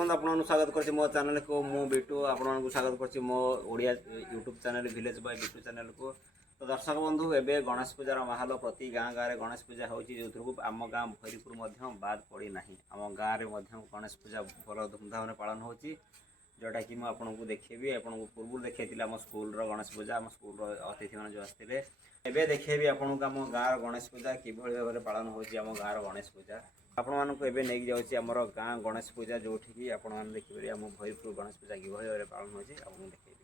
बंधु आपको स्वागत कर मो चैनल को मु बिटू आपको स्वागत कर मो Odia YouTube channel village boy Bittu channel को। तो दर्शक बंधु एवं गणेश पूजार माहौल प्रति गाँ गाँव में गणेश पूजा हो जो आम गाँ भैरपुर बाद पड़ना आम गाँव में गणेश पूजा भल धूमधाम पालन हो जोटा कि मुझे देखेबी आपको पूर्व देखी आम स्कूल गणेश पूजा आम स्कूल अतिथि मैंने जो आसते एवं देखेबी आपको आम गाँव गणेश पूजा किभली भाव में पालन हो गाँव गणेश पूजा आपण मानक एवं नहीं जाऊँगी आमर गाँ गणेश पूजा जोठिकी आपण मैंने देखिए आम भैरपुर गणेश पूजा किभली भाव में पालन हो देखेबी।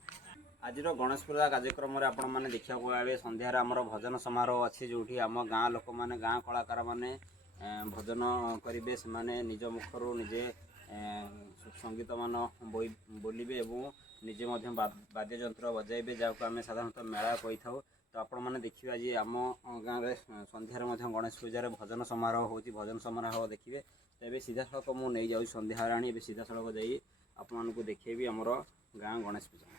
आज गणेश पूजा कार्यक्रम में आपण मैंने देखा पाए सन्धार आमर भजन समारोह अच्छी जो आम गाँ लोक मैंने गाँ कलाकार मैंने भजन करेंगे से निज मुखर निजे संगीत मान बोलिबे एवं निजे वाद्य यंत्र बजाइबे जहाँ आम साधारणतः मेला कही था। तो आपण मैंने देखिए आज आम गाँव में सन्धार गणेश पूजार भजन समारोह हो भजन समारोह देखिए। तेज सीधा सड़क मुझे नहीं जाऊँ सन्ध्या राणी ए सीधा सड़क जाई आपको देखेबी आमर गाँ गणेश पूजा।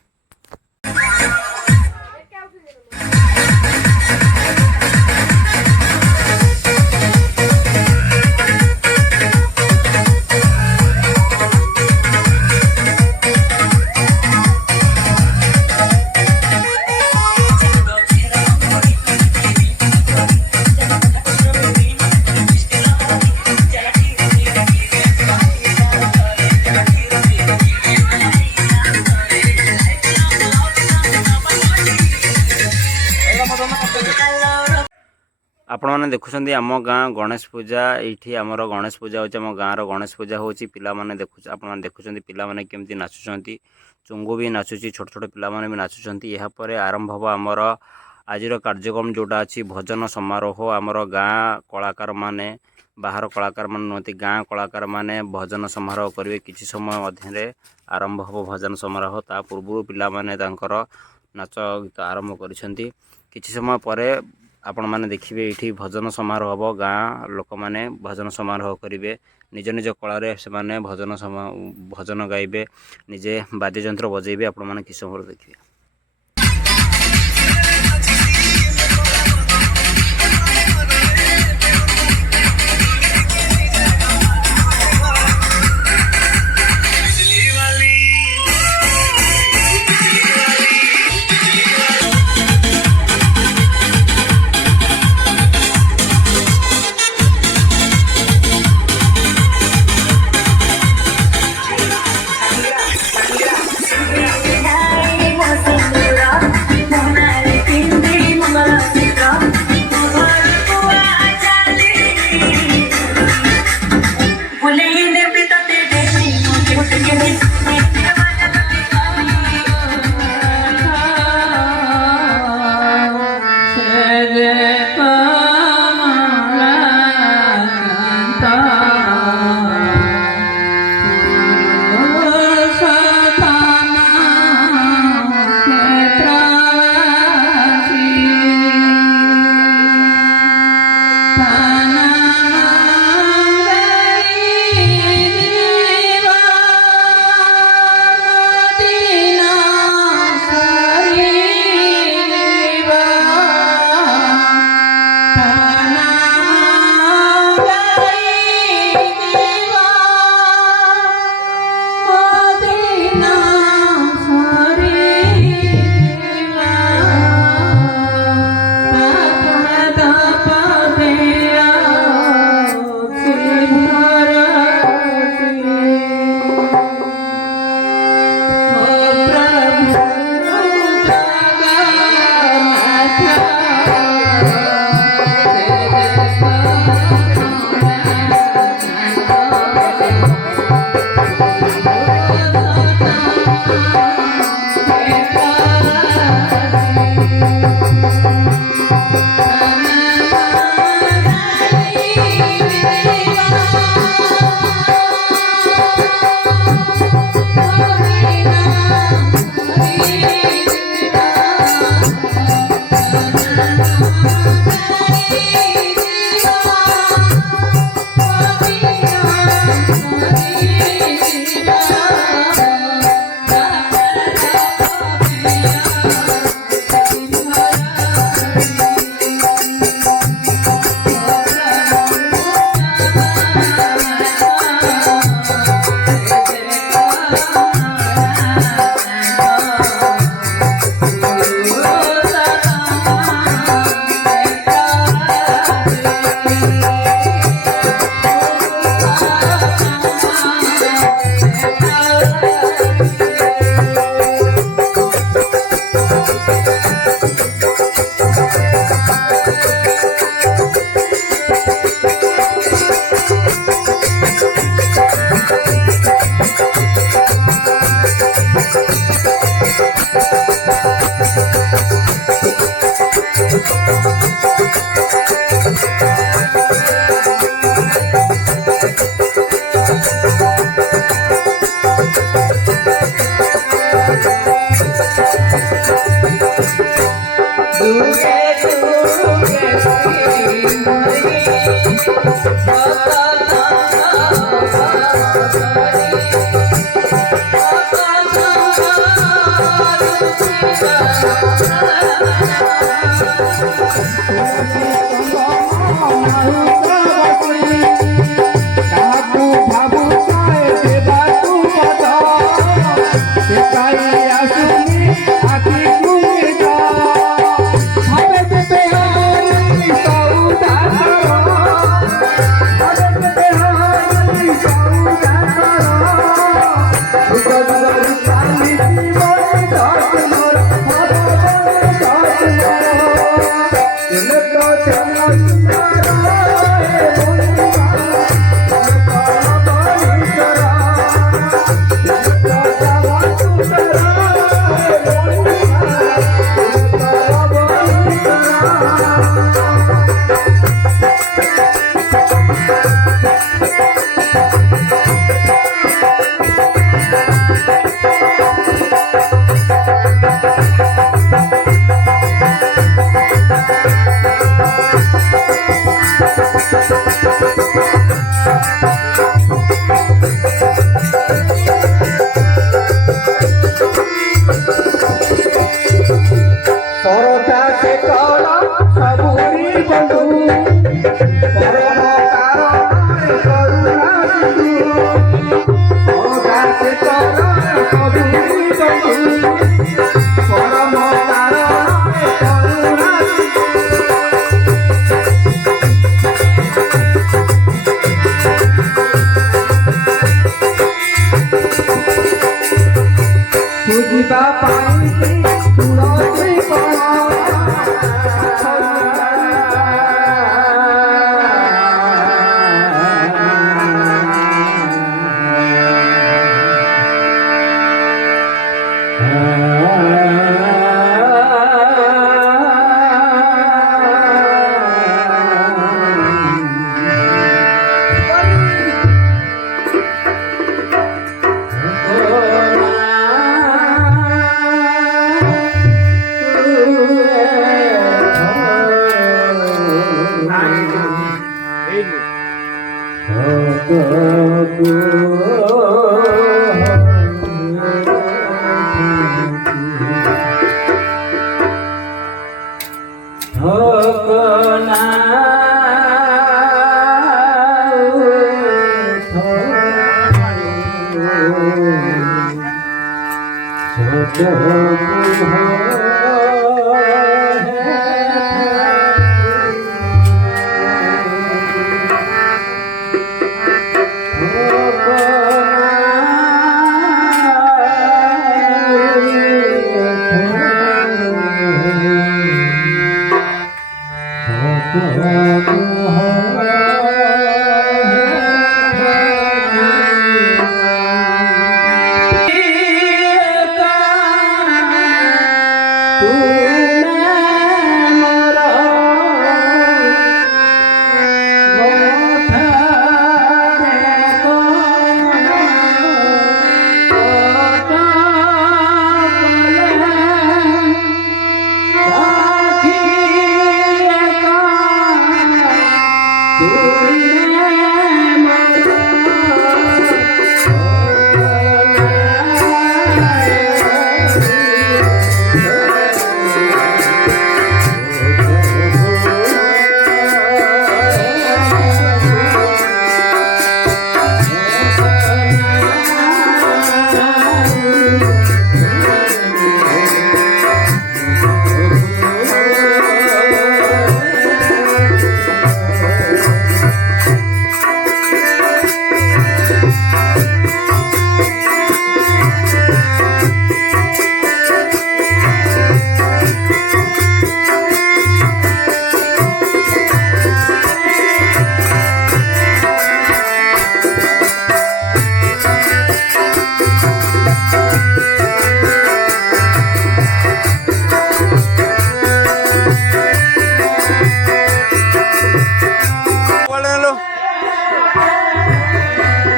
आपण मैंने देखुं आम गाँ गणेश पूजा ये आमर गणेश पूजा होम गाँव गणेश पूजा हो पाने देखुं आप देखुं पाने केमती नाचुंट चुंगु भी नाचुची छोट छोट पिला भी नाचुंट यापर आरंभ हम आमर आज कार्यक्रम जोटा अच्छी भजन समारोह आमर गाँ कलाकार माने बाहर कलाकार मान नुहति गाँ कलाकार माने भजन समारोह करेंगे किसी समय मध्य आरंभ हम भजन समारोह ता पूर्व पिला माने नाच गीत आरंभ कर किसी समय पर आपण मैंने देखिए ये भजन समारोह हम गाँ लोक मैंने भजन समारोह करेंगे निज निज कलार से माने भजन गाइबे निजे वाद्य यंत्र बजेबे आपण मैंने किसी समय देखिए।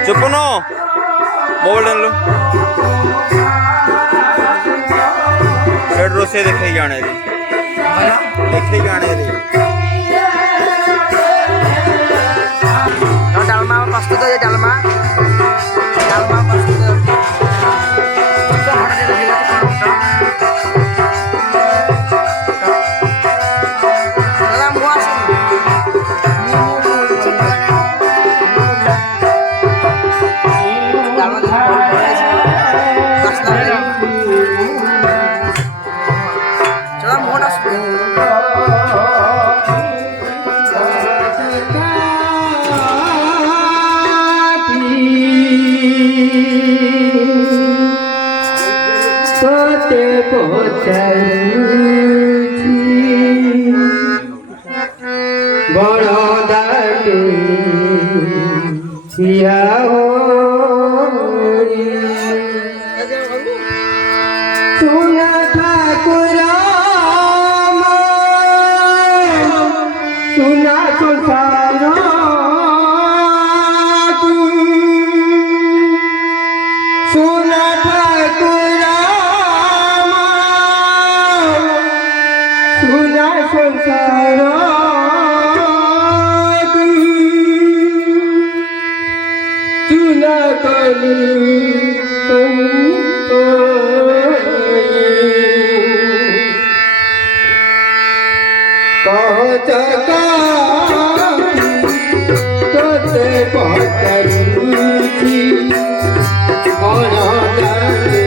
చెప్పును मोबाइल डाल लो शेड रोसे देखे जाने दी देखे जाने दी डालमा प्रस्तुत है डालमा डालमा प्रस्तुत है dalam muas ପଚାରୁଛି ବଡ଼ ଦାଣ୍ଡେ ଠିଆ ହୋଇ ସୁନା ଠାକୁର ସୁନା ସଂସାର ସୁନା ଠାକୁର ସୁନା ସଂସାର ସୁନା କଲୁ ତୋତେ ପଚାରୁଛି ବଡ଼ ଦାଣ୍ଡେ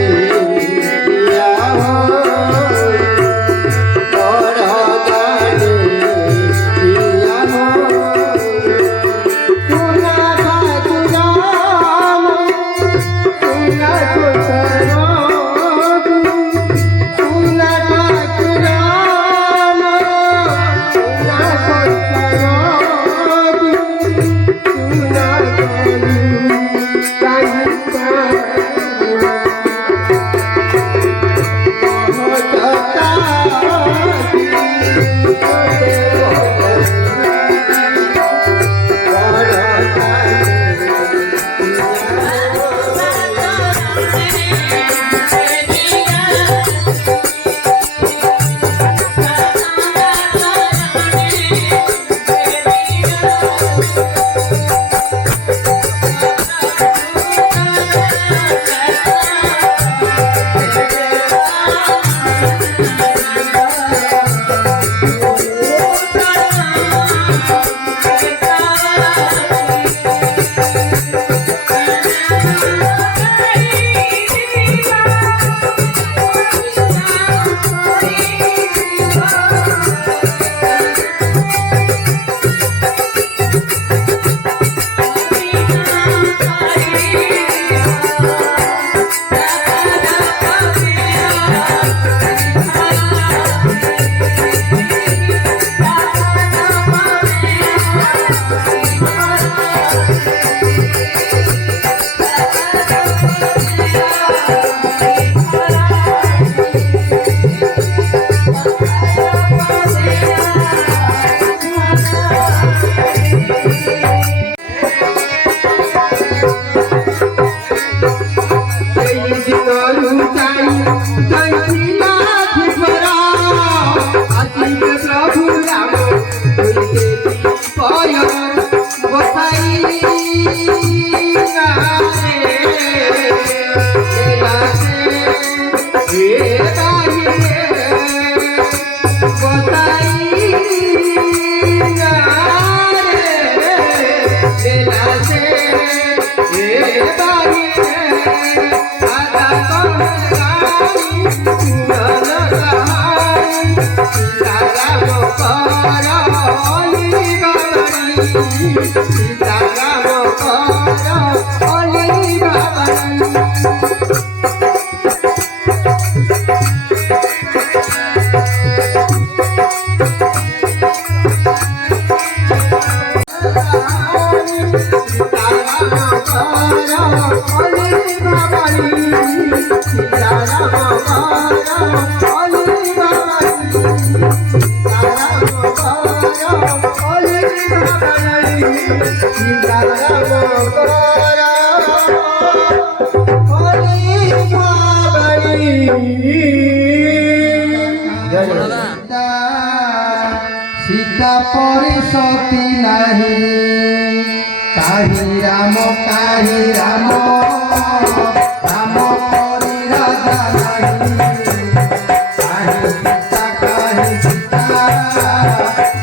ଠିଆ ହୋଇ ବଡ଼ ଦାଣ୍ଡେ ଠିଆ ହୋଇ ସୁନା ଠାକୁର ସୁନା ସଂସାର ସୁନା ଠାକୁର ସୁନା ସଂସାର ସୁନା କଲୁ सीता परी सती नहीं काही राम राम परी राजा नहीं काही सीता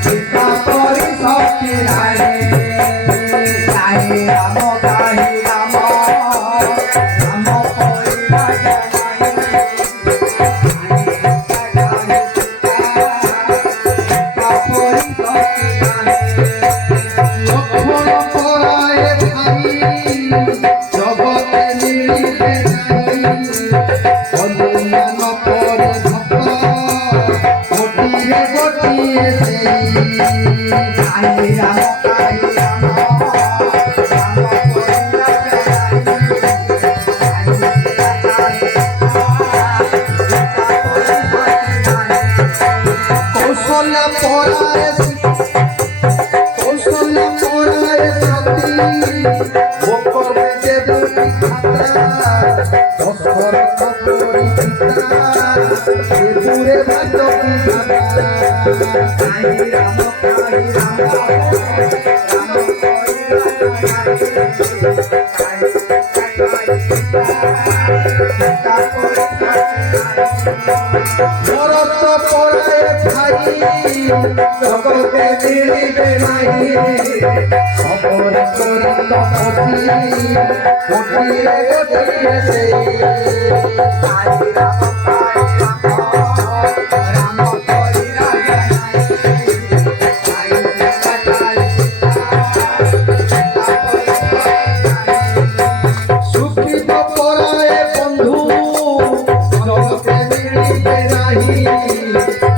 सीता परी सती नहीं काही राम राम परी राजा জগতে মিলিবে নাই অনুমান পরে কাহি রাম কাহি রাম রাম করিয়া কৌশল্য পরায় কৌশল্য পরায় সতী গোপনে যে দুটি খাতা দশরথ পরিচিতা সে দূরে ভাগ্য কাহি রাম কাহি রাম ভরত পরায় ভাই জগতে মিলিবে নাহি খবর করি তপতি কোটিরে কোটিরে সেই কাহি রাম কাহি রাম রাম করি রাজা সুখিত পরায় বন্ধু জগতে মিলিবে নাহি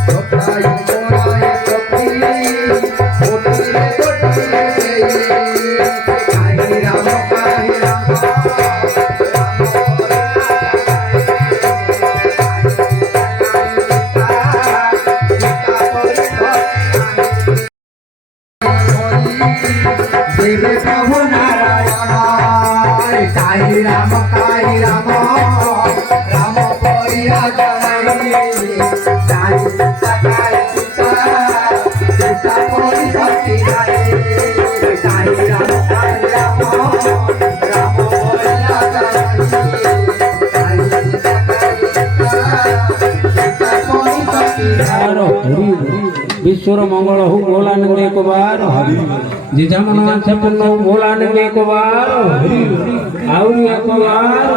কথাই পরায় সখী কোটিরে কোটিরে সেই কাহি রাম কাহি রাম দেবে প্রভু নারায়ণ কাহি রাম রাম করিয়া জানাই কাহি সীতা কাহি সীতা সীতা করি সতী রাই কাহি রাম রাম করিয়া জানাই কাহি সীতা কাহি সীতা সীতা করি সতী রাই विश्वर मंगल हो भोलानंद एक बार जिजा मनवान से पूर्ण हो भोलानंद एक बार और एक बार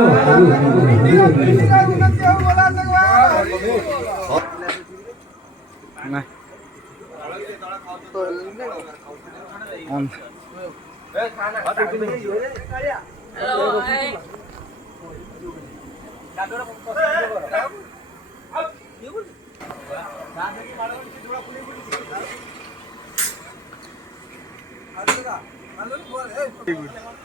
Halo,